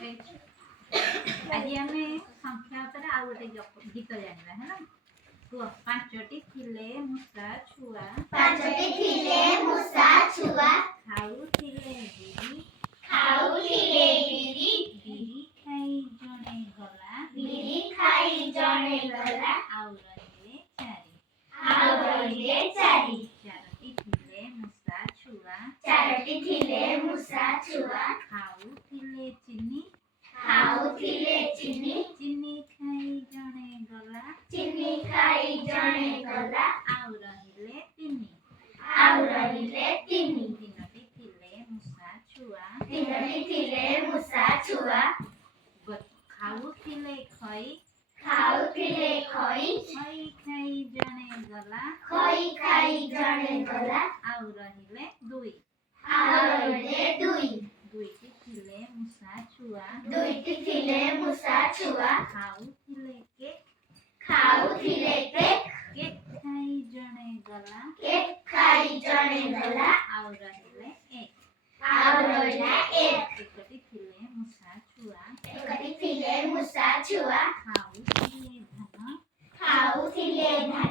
ଆଜି ଆମେ ସଂଖ୍ୟା ଉପରେ ଆଉ ଗୋଟେ ଗୀତ ଜାଣିବା ହେଲା। କୁହ ପାଞ୍ଚଟି ଥିଲେ ମୂଷା ଛୁଆ ଖାଉଥିଲେ ବିରି ବିରି ଖାଇ ଜଣେ ଗଲା ଆଉ ରହିଲେ ଚାରି ଚାରୋଟି ଥିଲେ ମୂଷା ଛୁଆ ଖାଉଥିଲେ ଚିନି ଚିନି ଖାଇ ଜଣେ ଗଲା ଆଉ ରହିଲେ ତିନି ତିନୋଟି ଥିଲେ ମୂଷା ଛୁଆ ଖାଉଥିଲେ ଖଇ ଖଇ ଖାଇ ଜଣେ ଗଲା ଆଉ ରହିଲେ ଦୁଇ ଦୁଇଟି ଥିଲେ ମୂଷା ଛୁଆ ଖାଉଥିଲେ କେକ୍ କେକ୍ ଖାଇ ଜଣେ ଗଲା ଆଉ ରହିଲେ ଏକ ଏକଟି ଥିଲେ ମୂଷା ଛୁଆ ଖାଉଥିଲେ ଧାନ